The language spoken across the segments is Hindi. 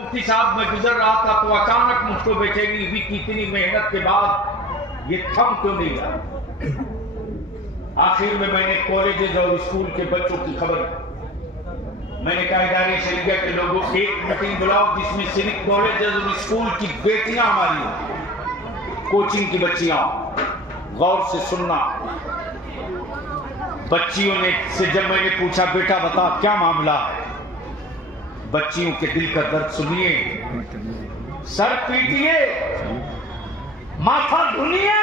मुफ्ती साहब मैं गुजर रहा था तो अचानक मुझको बेचैनी हुई कि इतनी मेहनत के बाद ये थम क्यों नहीं रहा। आखिर में मैंने कॉलेजेस और स्कूल के बच्चों की खबर, मैंने कहा इदारे शरीयत के लोगों की एक मीटिंग बुलाओ जिसमें सिविक कॉलेजेस और स्कूल की बेटियां हमारी हो, कोचिंग की बच्चियां, गौर से सुनना। बच्चियों ने से जब मैंने पूछा बेटा बता क्या मामला है, बच्चियों के दिल का दर्द सुनिए, सर पीटिए, माथा धुनिए,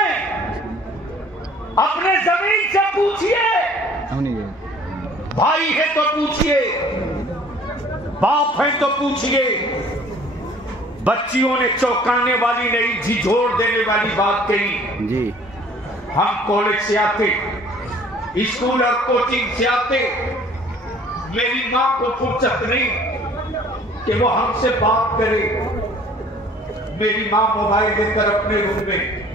अपने जमीन से पूछिए, भाई है तो पूछिए, बाप है तो पूछिए। बच्चियों ने चौंकाने वाली नहीं झिझोड़ देने वाली बात कही जी। हम कॉलेज से आते, स्कूल और कोचिंग से आते, मेरी मां को फुर्सत नहीं कि वो हमसे बात करे। मेरी मां मोबाइल लेकर अपने रूम में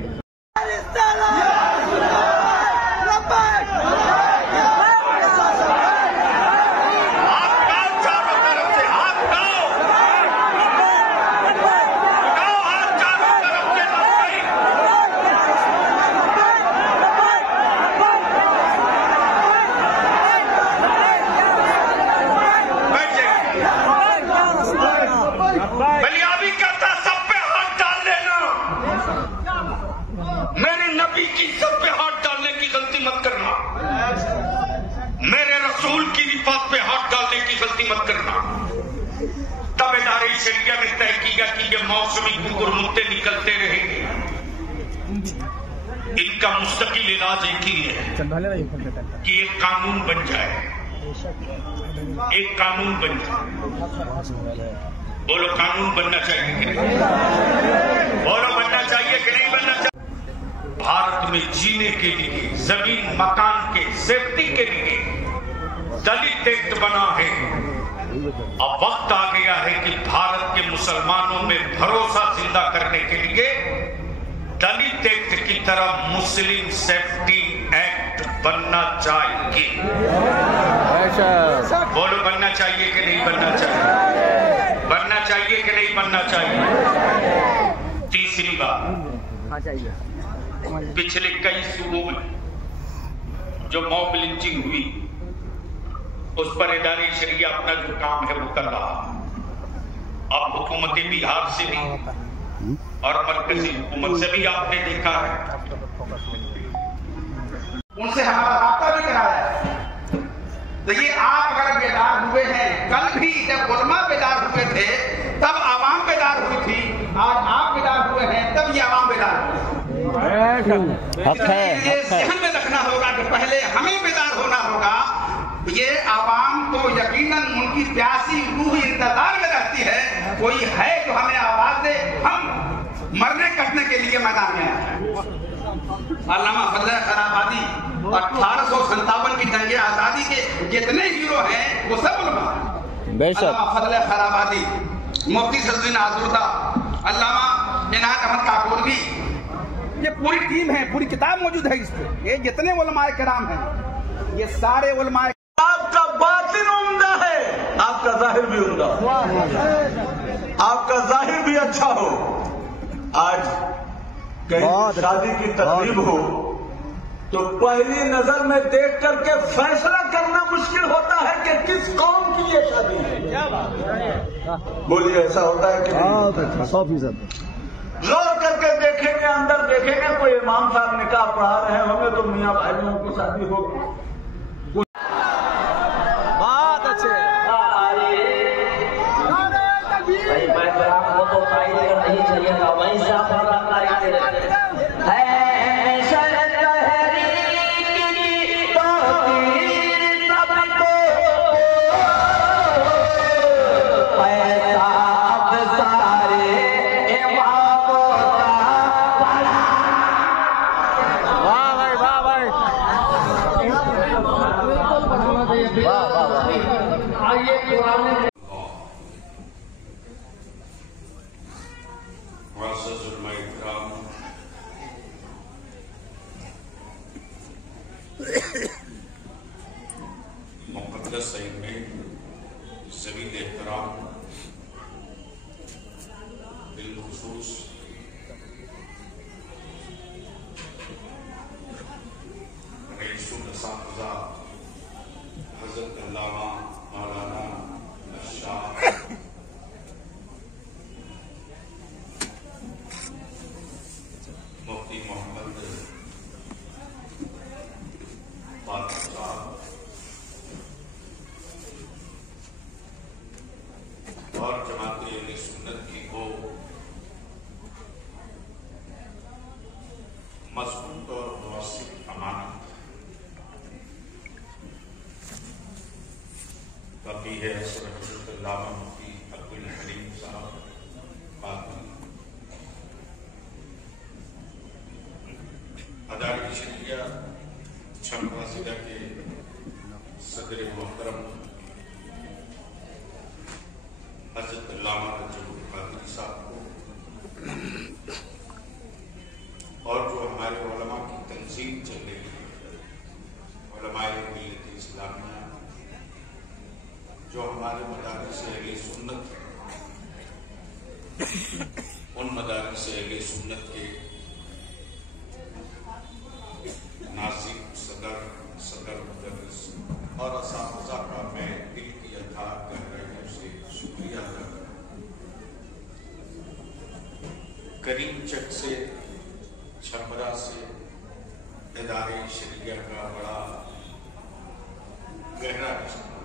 मौसमी कुकुर मुत्ते निकलते रहेंगे। इनका मुस्तकिल इलाज एक ही है कि एक कानून बन जाए, एक कानून बन जाए। बोलो कानून बनना चाहिए कि नहीं? बोलो बनना चाहिए कि नहीं बनना चाहिए? भारत में जीने के लिए, जमीन मकान के सेफ्टी के लिए दलित एक्ट बना है। अब वक्त आ गया है कि भारत के मुसलमानों में भरोसा जिंदा करने के लिए दलित एक्ट की तरह मुस्लिम सेफ्टी एक्ट बनना चाहिए। बोलो बनना चाहिए कि नहीं बनना चाहिए? बनना चाहिए कि नहीं बनना चाहिए? तीसरी बात, पिछले कई सूबों में जो मॉब लिंचिंग हुई उस पर इदारे शरिया अपना जो काम है वो कर रहा। अब हुकूमत बिहार से भी और मरकजी हुकूमत से भी आपने देखा है, उनसे हमारा राब्ता भी कराया। देखिए आप अगर बेदार हुए हैं, कल भी जब उलमा बेदार हुए थे तब आवाम बेदार हुई थी, आज आप बेदार हुए हैं तब ये आवाम बेदार हुई। ये ध्यान में रखना होगा कि पहले हमें बेदार होना होगा। ये आवाम को यकीनन उनकी प्यासी रूह इंतजार में रहती है, कोई है जो हमें आवाज दे। हम मरने कटने के लिए मैदान में आए। अल्लामा फजल खैराबादी 1857 की जंगे आजादी के जितने हीरो हैं वो सब उलमा। अल्लामा फजल खैराबादी, मुफ्ती सदरुद्दीन आजूदा, अल्लामा इनायत अहमद काकोरवी, ये पूरी टीम है, पूरी किताब मौजूद है इस पे। ये जितने उलमाए किराम हैं ये सारे उलमाए। आपका बातिन उम्दा है, आपका जाहिर भी उम्दा, आपका जाहिर भी अच्छा हो। आज कहीं शादी की तकरीब हो तो पहली नजर में देख करके फैसला करना मुश्किल होता है कि किस कौम की ये शादी है। बोलिए ऐसा होता है कि नहीं? 100%। गौर करके देखेंगे, अंदर देखेंगे, कोई इमाम साहब निकाह पढ़ा रहे हैं, हमें तो मियाँ भाइयों की शादी होगी। मुक़द्दस में ज़मीन एहतराम मखसूस रईसुल असातिज़ा हज़रत अल्लामा मौलाना शाह मुफ्ती मोहम्मद बादल साहब और जमात अहले सुन्नत की वो मजबूत और मुनासिब अमानत बाकी है हज़रत अल्लामा मुफ्ती अब्दुल हलीम साहब बाकी अदालत शरिया छपरा जिला के सदर मोहतरम हज़रत अल्लामा रजब कादरी साहब को और जो हमारे उलमा की तंजीम चल रही है उलमाए मिल्लत इस्लामिया जो हमारे मदारिस अहले सुन्नत उन मदारिस अहले सुन्नत के नासिब सदर मुदर्रिस और असातिज़ा का मैं दिल की अथा गहराइयों से शुक्रिया अदा करता हूं। करीमचक से छपरा से इदारे शरिया का बड़ा गहरा रिश्ता।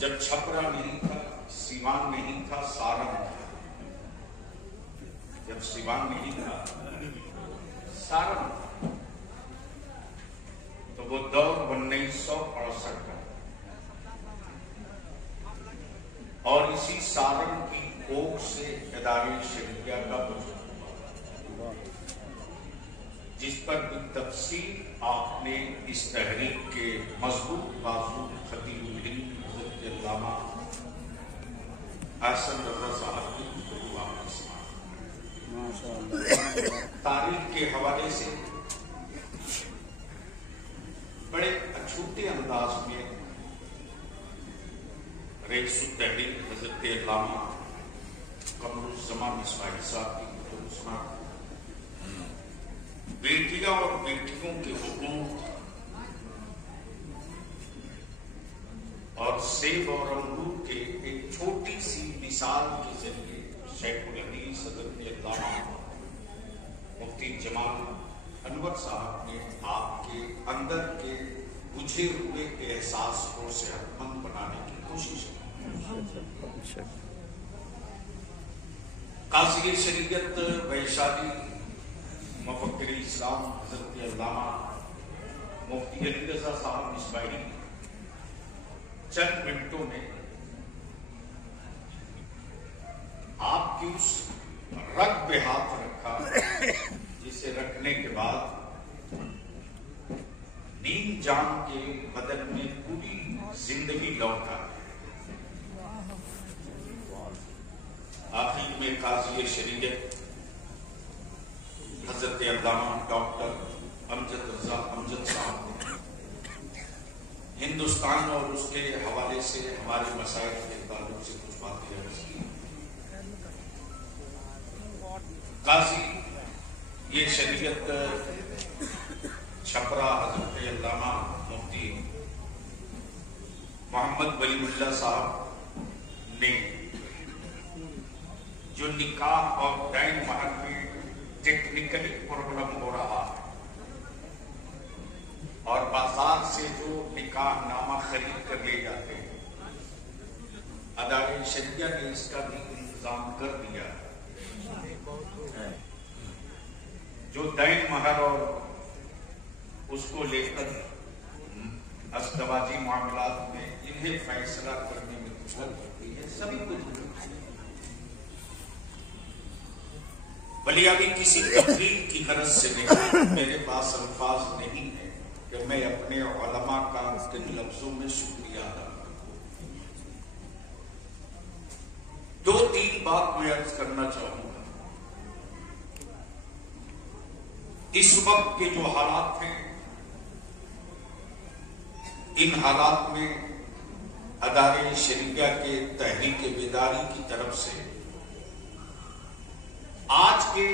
जब छपरा नहीं था, सीवान नहीं था, सारन था। जब सीवान नहीं था, सारन था। तो वो दौर 1968 का और इसी सारन की कोख से इदारे शरिया का वजूद हुआ, जिस पर भी तफसील आपने इस तहरीक के मजबूत बाजू खतीबुल हिंद हज़रत अल्लामा अहसन रज़ा साहब की गुफ्तगू आपने सुना। तारीख के हवाले से बड़े अछूते अंदाज में रईसुल तहरीक हज़रत अल्लामा कमरुज़्ज़मान इस्माइल साहब की गुफ्तगू सुना। बेटियां और बेटियों के हुकूक और सेब और अंगूर के एक छोटी सी मिसाल के जरिए शेखुल हदीस हज़रत अल्लामा मुफ्ती जमाल अनवर साहब ने आपके अंदर के बुझे हुए एहसास को सेहतमंद बनाने की कोशिश की। काज़ी शरीयत वैशाली मुफक्किर इस्लाम हज़रत अल्लामा मुफ्ती अली रज़ा साहब इस्माइली चंद मिनटों में आपकी उस रग पे हाथ रखा जिसे रखने के बाद नींद जान के बदन में पूरी जिंदगी लौटा। आखिर में काज़ी शरीयत हज़रत अल्लामा डॉक्टर अमजद रज़ा अमजद साहब हिंदुस्तान और उसके हवाले से हमारे मसाइल के ताल्लुक से कुछ बातें अर्ज की। काज़ी ये शरीयत छपरा हज़रत अल्लामा मुफ्ती मोहम्मद वलीउल्लाह साहब ने जो निकाह और डाइन महल में टेक्निकली प्रॉब्लम हो रहा है और बाजार से जो निकाह नामा खरीद कर ले जाते हैं, अदारे शरिया ने इसका भी इंतजाम कर दिया। जो दैन महर और उसको लेकर अस्तवाजी मामलात में इन्हें फैसला करने में दिक्कत होती है, सभी कुछ भले अभी किसी तकरीर की गरज से नहीं, मेरे पास अल्फाज नहीं है कि मैं अपने उलमा का किन लफ्जों में शुक्रिया अदा करूं। 2-3 बात मैं अर्ज करना चाहूंगा। इस वक्त के जो हालात हैं, इन हालात में अदारे शरिया के तहरीक बेदारी की तरफ से आज के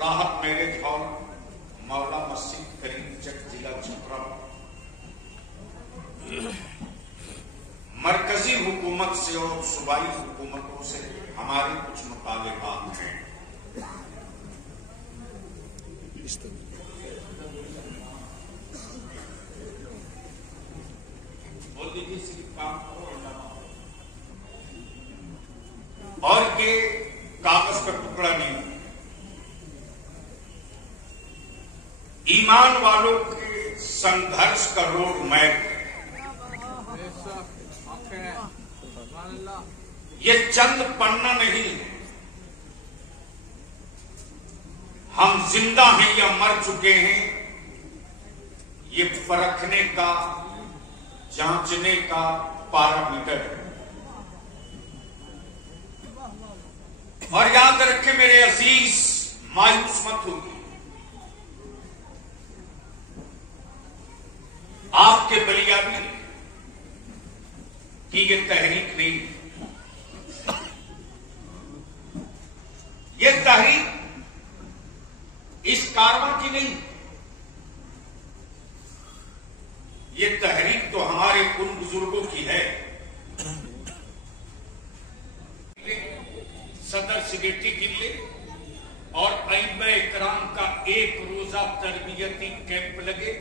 राहत मैरिज हॉल मौला मस्जिद करीमचक जिला छपरा मरकजी हुकूमत से और सूबाई हुकूमतों से हमारे कुछ मुतालिबात हैं। बोल दीजिए सिर्फ काम और ये कागज का टुकड़ा नहीं, ईमान वालों के संघर्ष का रोड मैप। ये चंद पन्ना नहीं है, हम जिंदा हैं या मर चुके हैं ये परखने का, जांचने का पैरामीटर है। और याद रखें मेरे अजीज, मायूस मत होइए। आपके बलियाबी की ये तहरीक नहीं, ये तहरीक इस कारवां की नहीं, ये तहरीक तो हमारे उन बुजुर्गों की है। सदर सिगरेटी गिल्ले और अइम्मा इकराम का एक रोजा तरबियती कैंप लगे।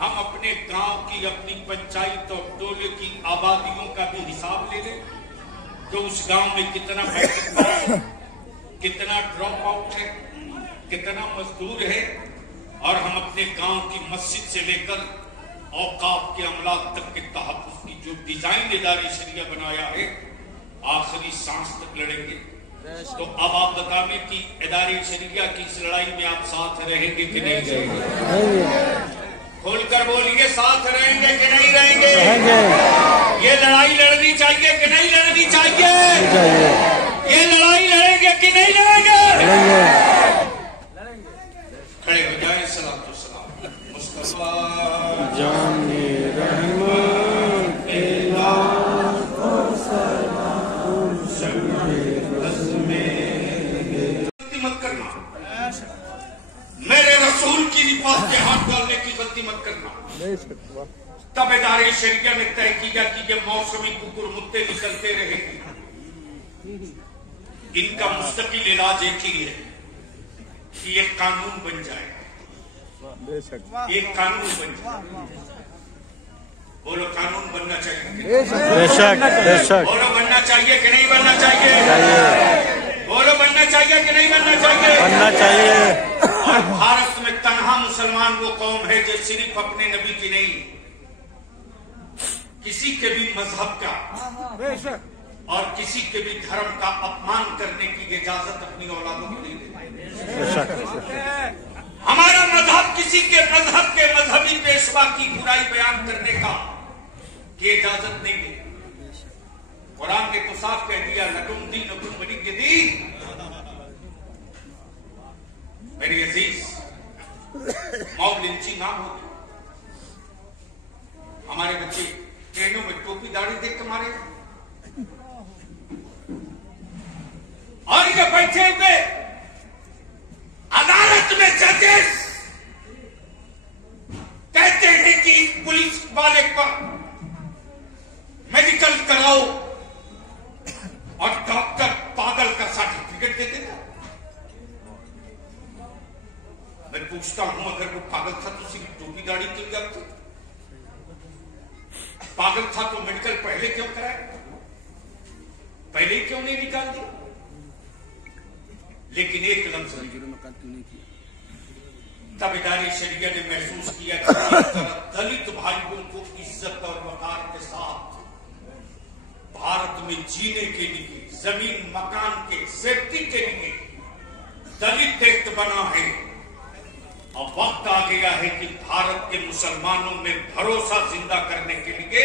हम अपने गांव की, अपनी पंचायत और टोले की आबादियों का भी हिसाब ले लें तो उस गांव में कितना मैट्रिक पास है, कितना ड्रॉप आउट है, कितना मजदूर है। और हम अपने गांव की मस्जिद से लेकर औकाफ के अमलाक तक के तहफ़्फ़ुज़ की जो डिजाइन इदारे शरिया बनाया है, आखिरी सांस तक लड़ेंगे। तो अब आप बताने कि इदारे शरिया की इस लड़ाई में आप साथ रहेंगे कि नहीं रहेंगे? खोलकर बोलिए, साथ रहेंगे कि नहीं रहेंगे? ये लड़ाई लड़नी चाहिए कि नहीं लड़नी चाहिए? ये लड़ाई लड़ेंगे कि नहीं लड़ेंगे? खड़े हो जाए। सलातो सलाम मुस्तफा जाने रहमान के लाखों सलाम गलती मत करना, मेरे रसूल की रिपोर्ट के हाथ डालने की गलती मत करना। तब इदारे शरिया ने तय किया कि ये मौसमी कुकुर मुत्ते निकलते रहेंगे। इनका मुस्तकिल इलाज एक ही है कि एक कानून बन जाए, एक कानून बन जाए। बोलो, कानून बनना चाहिए? बेशक बेशक। बोलो, बनना चाहिए कि नहीं बनना चाहिए? बोलो, बनना चाहिए कि नहीं बनना चाहिए? बनना चाहिए। और भारत में तन्हा मुसलमान वो कौम है जो सिर्फ अपने नबी की नहीं, किसी के भी मजहब का और किसी के भी धर्म का अपमान करने की इजाजत अपनी औलादों को नहीं देती। हमारा मजहब किसी के मजहब के मजहबी पेशवा की बुराई बयान करने का की इजाजत नहीं देती। कुरान ने तो साफ कह दिया, लकुम दीनुकुम वलिय दीन। मेरी अजीज, मॉब लिंचिंग ना होगी। हमारे बच्चे ट्रेनों में टोपी दाढ़ी देख के मारे, और ये बैठे हुए अदालत में जजेस कहते हैं कि पुलिस वाले को मेडिकल कराओ और डॉक्टर पागल का सर्टिफिकेट दे देगा। मैं पूछता हूं, अगर वो पागल था तो सिर्फ टोपी दाढ़ी क्यों करती? पागल था तो मेडिकल पहले क्यों कराया? पहले क्यों नहीं निकाल दिया? लेकिन एक लफ्ज तब इदारे शरिया ने महसूस किया कि दलित भाइयों को इज्जत और वकार के साथ भारत में जीने के लिए, जमीन मकान के सेफ्टी के लिए दलित एक्ट बना है। अब वक्त आ गया है कि भारत के मुसलमानों में भरोसा जिंदा करने के लिए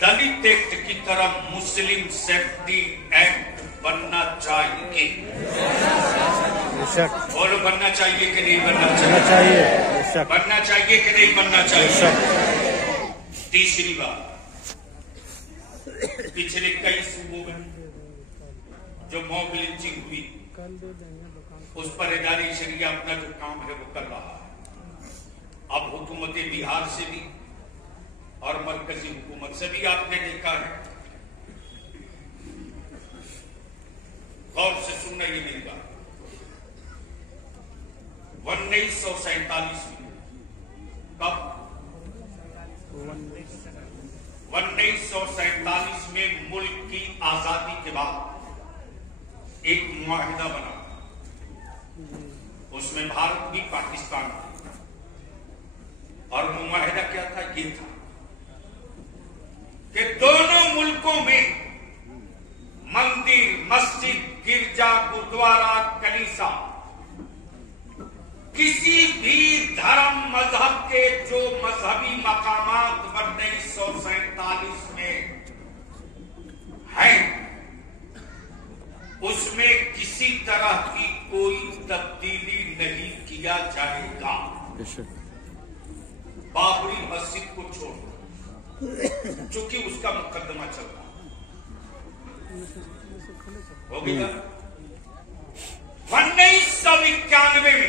दलित एक्ट की तरह मुस्लिम सेफ्टी एक्ट बनना चाहिए। बोलो, बनना चाहिए कि नहीं बनना चाहिए? बनना चाहिए कि नहीं बनना चाहिए? तीसरी बात, पिछले कई सूबों में जो मॉब लिंचिंग हुई उस पर इदारे शरिया अपना जो काम है वो कर रहा है। अब हुकूमत बिहार से भी और मरकजी हुकूमत से भी आपने देखा है, गौर से सुनना ये मेरी बात, 1947 में, कब 1947 में मुल्क की आजादी के बाद एक मुआहिदा बना, उसमें भारत भी पाकिस्तान भी, और मुआहिदा क्या था? ये था कि दोनों मुल्कों में मंदिर, मस्जिद, गिरजा, गुरुद्वारा, कलीसा, किसी भी धर्म मजहब के जो मजहबी मकामात 1947 में हैं, उसमें किसी तरह की कोई तब्दीली नहीं किया जाएगा, बाबरी मस्जिद को छोड़, चूंकि उसका मुकदमा चल रहा हो गया। 1991 में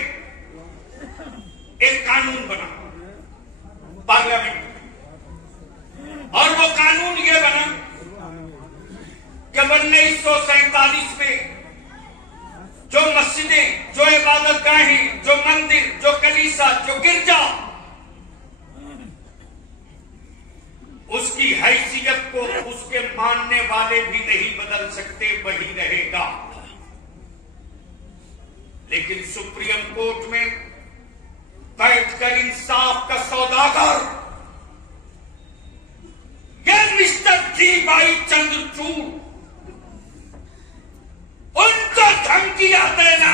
एक कानून बना पार्लियामेंट, और वो कानून ये बना कि 1947 में जो मस्जिदें, जो इबादतगाहें, जो मंदिर, जो कलीसा, जो गिरजा, उसकी हैसियत को उसके मानने वाले भी नहीं बदल सकते, वही रहेगा। लेकिन सुप्रीम कोर्ट में बैठकर इंसाफ का सौदागर ये मिस्टर जी भाई चंद्रचूड़, उनको धमकियां देना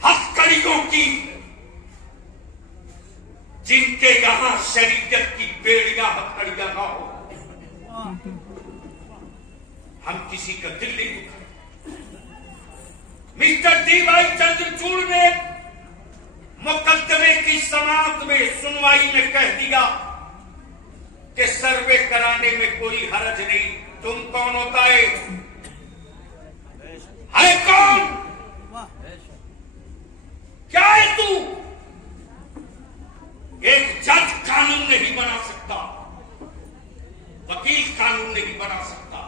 हथकड़ियों की, जिनके यहां शरीयत की बेड़ियां हथकड़ियां ना हो, हम किसी का दिल नहीं दुखा। मिस्टर डी वाई चंद्रचूड़ ने मुकदमे की समाअत में, सुनवाई में कह दिया कि सर्वे कराने में कोई हरज नहीं। तुम कौन होता है कौन? क्या है तू? एक जज कानून नहीं बना सकता, वकील कानून नहीं बना सकता,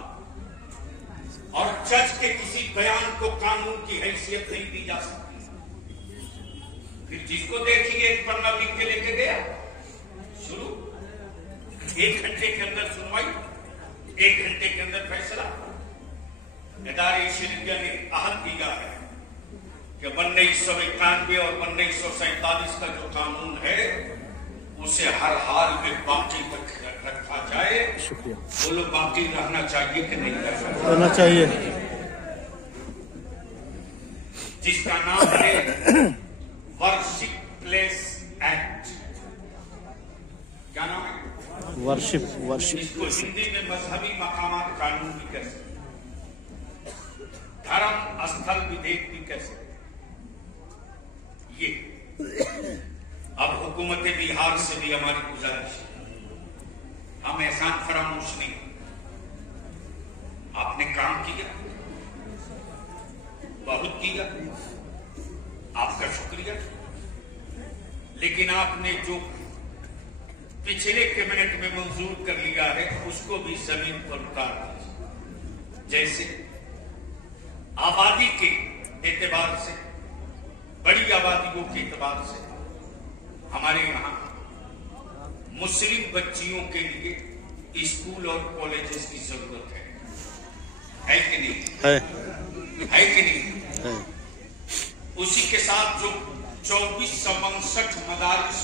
और जज के किसी बयान को कानून की हैसियत नहीं दी जा सकती। फिर जिसको देखिए एक पन्ना लिख के लेके गया, शुरू 1 घंटे के अंदर सुनवाई, 1 घंटे के अंदर फैसला। इदारे शरिया ने अहद दिया है कि 1991 और 1947 का जो कानून है उसे हर हाल में बाकी रखा जाए। शुक्रिया। वो लोग बाकी रहना चाहिए कि नहीं रहना चाहिए, जिसका नाम है वर्शिप प्लेस एक्ट। क्या नाम है? वर्शिप। इसको हिंदी में मजहबी मकामात कानून भी कह सकते, धर्म स्थल विधेयक भी कह सकते। ये अब हुकूमत बिहार से भी हमारी गुजारिश है, हम एहसान फरामोश नहीं। आपने काम किया, बहुत किया, आपका शुक्रिया, लेकिन आपने जो पिछले कैबिनेट में मंजूर कर लिया है उसको भी जमीन पर उतार दीजिए। जैसे आबादी के एतबार से, बड़ी आबादियों के एतबार से हमारे यहाँ मुस्लिम बच्चियों के लिए स्कूल और कॉलेजेस की जरूरत है कि नहीं? है कि नहीं? है। उसी के साथ जो 24 मदारिस